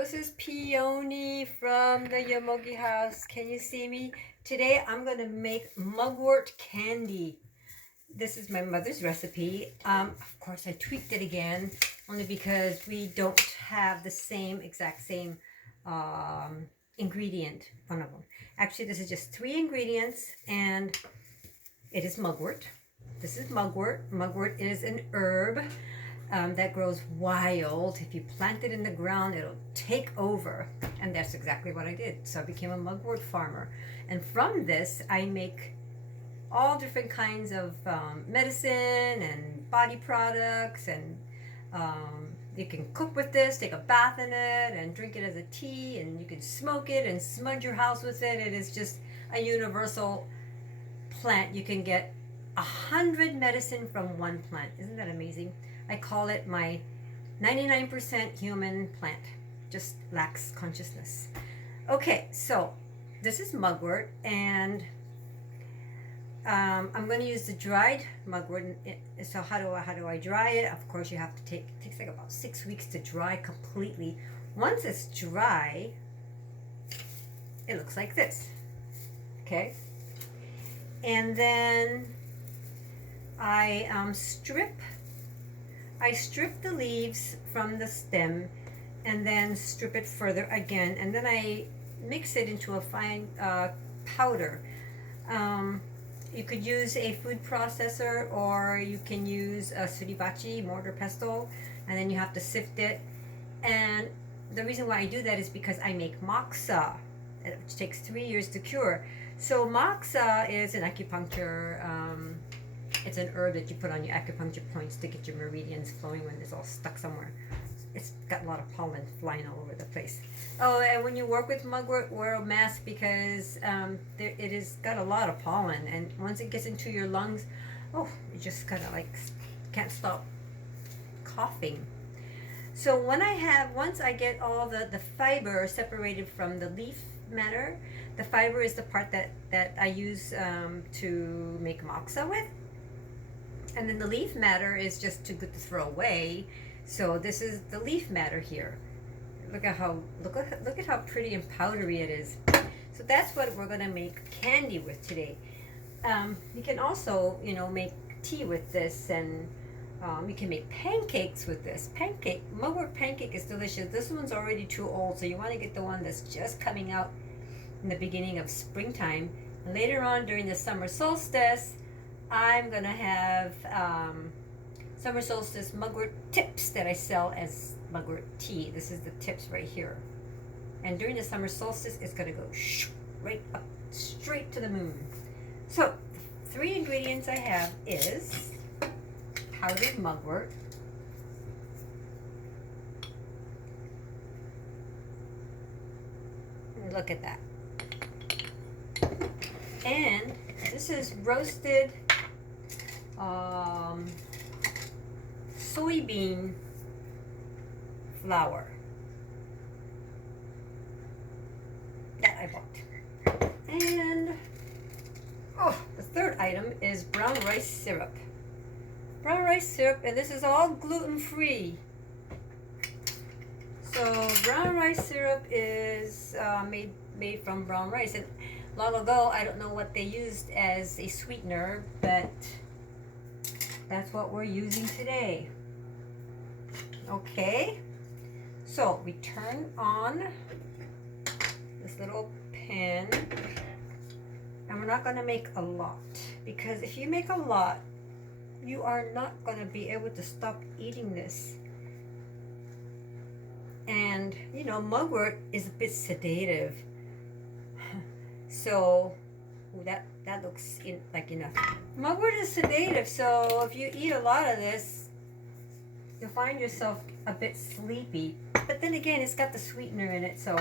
this is Peony from the Yomogi house. Can you see me? Today I'm going to make mugwort candy. This is my mother's recipe. Of course I tweaked it again only because we don't have the exact same ingredient, one of them. Actually, this is just 3 ingredients and it is mugwort. This is mugwort. Mugwort is an herb that grows wild. If you plant it in the ground, it'll take over. And that's exactly what I did. So I became a mugwort farmer. And from this, I make all different kinds of medicine and body products. And you can cook with this, take a bath in it, and drink it as a tea. And you can smoke it and smudge your house with it. It is just a universal plant. You can get 100 medicine from one plant. Isn't that amazing? I call it my 99% human plant. Just lacks consciousness. Okay, so this is mugwort, and I'm going to use the dried mugwort. So how do I dry it? Of course, you have to it takes like about 6 weeks to dry completely. Once it's dry, it looks like this. Okay, and then I strip the leaves from the stem and then strip it further again, and then I mix it into a fine powder. You could use a food processor, or you can use a suribachi mortar pestle, and then you have to sift it. And the reason why I do that is because I make moxa, which takes 3 years to cure. So moxa is an acupuncture it's an herb that you put on your acupuncture points to get your meridians flowing when it's all stuck somewhere. It's got a lot of pollen flying all over the place. Oh, and when you work with mugwort, wear a mask because it has got a lot of pollen. And once it gets into your lungs, oh, you just kind of like can't stop coughing. So once I get all the fiber separated from the leaf matter, the fiber is the part that I use to make moxa with. And then the leaf matter is just too good to throw away. So this is the leaf matter here. Look at how pretty and powdery it is. So that's what we're gonna make candy with today. You can also, make tea with this, and you can make pancakes with this. Mugwort pancake is delicious. This one's already too old, so you want to get the one that's just coming out in the beginning of springtime. And later on during the summer solstice, I'm gonna have summer solstice mugwort tips that I sell as mugwort tea. This is the tips right here. And during the summer solstice, it's gonna go right up, straight to the moon. So, the 3 ingredients I have is powdered mugwort, and look at that. And this is roasted soybean flour that I bought. And the third item is brown rice syrup. Brown rice syrup, and this is all gluten-free. So brown rice syrup is made from brown rice, and long ago, I don't know what they used as a sweetener, but that's what we're using today. Okay, so we turn on this little pan, and we're not going to make a lot, because if you make a lot, you are not going to be able to stop eating this. And mugwort is a bit sedative. So that looks like enough. Mugwort is sedative, so if you eat a lot of this, you'll find yourself a bit sleepy. But then again, it's got the sweetener in it, so.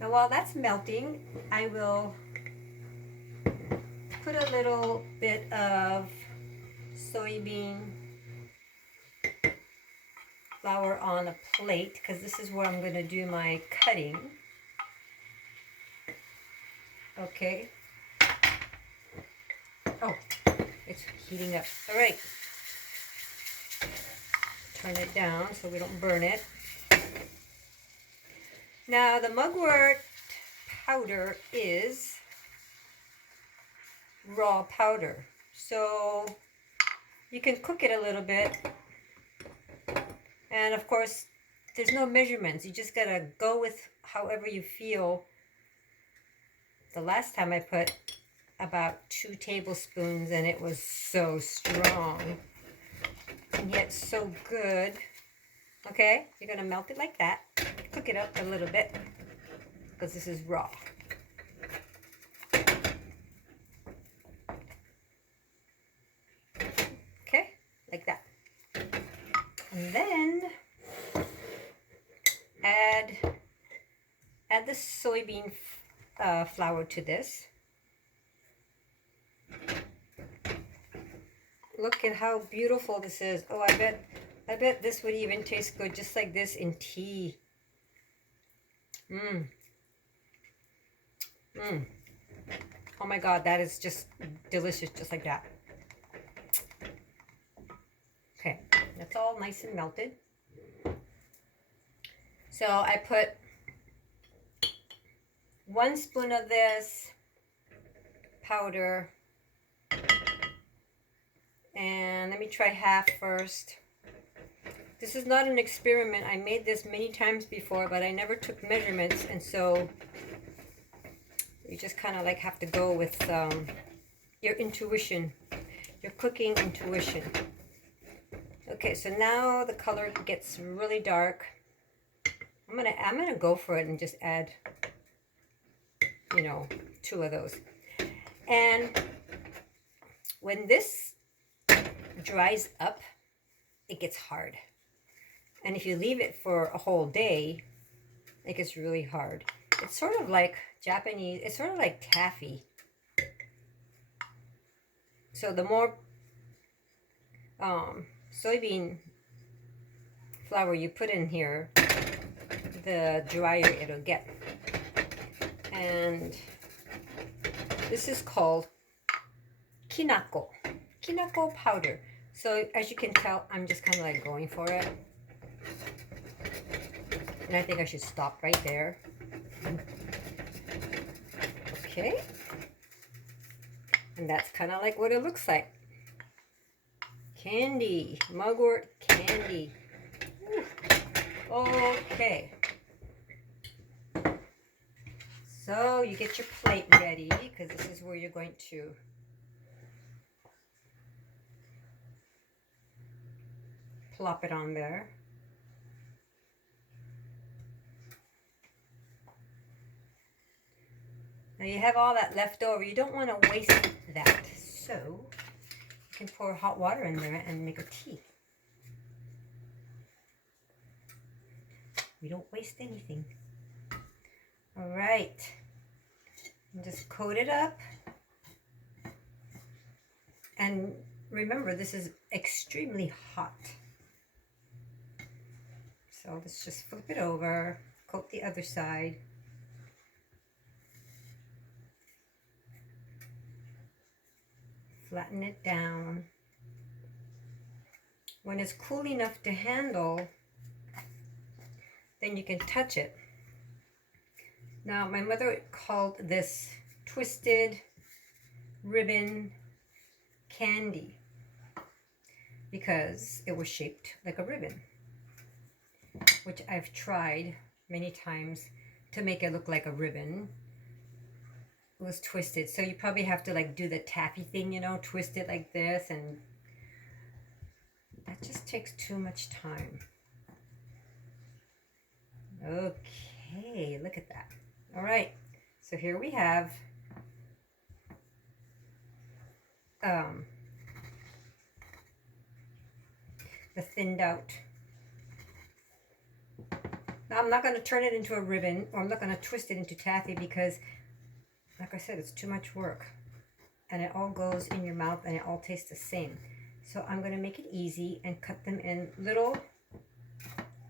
Now while that's melting, I will put a little bit of soybean flour on a plate, because this is where I'm going to do my cutting. Okay. Oh, it's heating up. All right. Turn it down so we don't burn it. Now the mugwort powder is raw powder, so you can cook it a little bit, and of course there's no measurements. You just gotta go with however you feel. The last time I put about 2 tablespoons and it was so strong and yet so good. Okay, you're gonna melt it like that, cook it up a little bit because this is raw. Okay, like that. And then add the soybean flour to this. Look at how beautiful this is. Oh, I bet this would even taste good just like this in tea. Oh my God, that is just delicious, just like that. Okay, that's all nice and melted. So I put 1 spoon of this powder, and let me try half first. This is not an experiment. I made this many times before, but I never took measurements, and so you just kind of like have to go with your intuition, your cooking intuition. Okay, so now the color gets really dark. I'm gonna go for it and just add, you know, 2 of those. And when this dries up, it gets hard. And if you leave it for a whole day, it gets really hard. It's sort of like Japanese, it's sort of like taffy. So the more soybean flour you put in here, the drier it'll get. And this is called kinako powder. So as you can tell, I'm just kind of like going for it. And I think I should stop right there. Okay. And that's kind of like what it looks like. Candy, mugwort candy. Woo. Okay. So you get your plate ready, because this is where you're going to plop it on there. Now you have all that left over. You don't want to waste that. So you can pour hot water in there and make a tea. We don't waste anything. All right. And just coat it up. And remember, this is extremely hot. So let's just flip it over, coat the other side. Flatten it down. When it's cool enough to handle, then you can touch it. Now, my mother called this twisted ribbon candy because it was shaped like a ribbon, which I've tried many times to make it look like a ribbon. It was twisted, so you probably have to like do the taffy thing, you know, twist it like this, and that just takes too much time. Okay, look at that. All right, so here we have the thinned out. Now I'm not going to turn it into a ribbon, or I'm not going to twist it into taffy, because like I said, it's too much work, and it all goes in your mouth and it all tastes the same. So I'm going to make it easy and cut them in little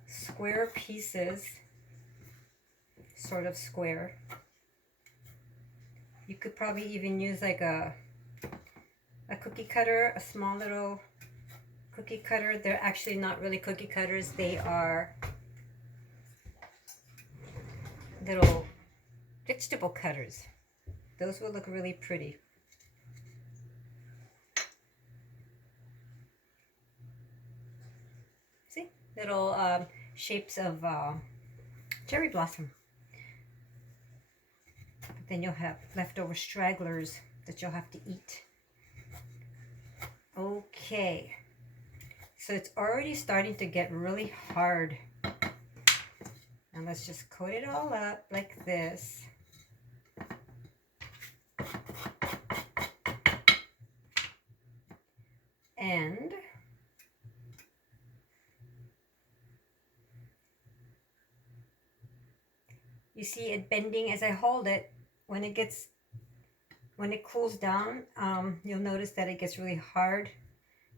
square pieces, sort of square. You could probably even use like a cookie cutter, a small little cookie cutter. They're actually not really cookie cutters. They are little vegetable cutters. Those will look really pretty. See? Little shapes of cherry blossom. But then you'll have leftover stragglers that you'll have to eat. Okay. So it's already starting to get really hard. And let's just coat it all up like this. And you see it bending as I hold it. When it cools down, you'll notice that it gets really hard.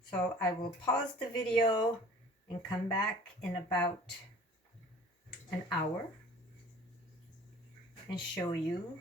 So I will pause the video and come back in about an hour and show you